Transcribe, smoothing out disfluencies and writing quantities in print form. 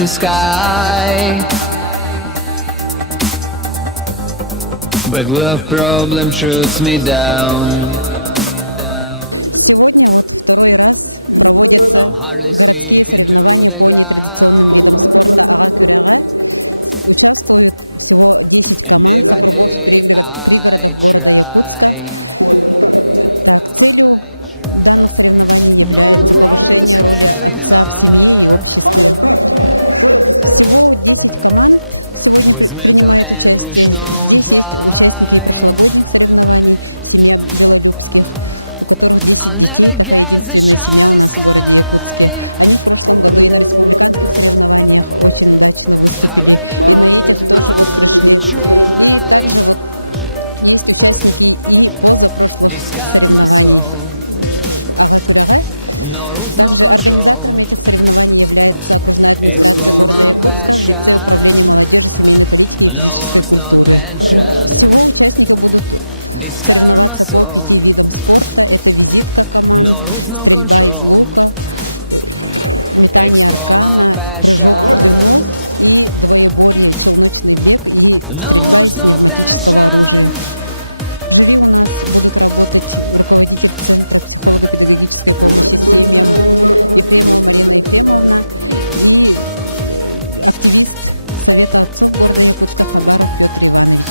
the sky. But love problem shoots me down. Сегодня вот второй раз проводятся городские соревнования по нетрадиционным видам спорта ага-кюряга. Участвуют всего 10 команд с округов пригородов города Якутска. Так, целью данных соревнований является повышение роли отца в семье и обществе. Всего 10 команд сегодня принимают участие. Здесь есть участники и прошлогодних соревнований, семья Белолюбских, у которых 10 детей, такая единственная семья у нас в городе Якутске. Они в прошлом году и на республиканских соревнованиях очень удачно выступили, и на этих тоже вот пришли. И также вот есть участники и позапрошлых соревнований ага-кюряга. Также организатором этих соревнований является окружная администрация города Якутска в лице Управления молодежи, семейной политики и физической культуры. Всего участники будут соревноваться по 5 видам спорта. Это визитка команд, стрельба из лука, метание аркана, прыжок в длину и двоеборье, челночный бег и стрельба из пневматического оружия. В жюри у нас будут работать руководитель Центра психолого-педагогической помощи семьям Ефремова Марина Ефремовна и активист Совета отцов города Якутска Хабаров Петр Иванович.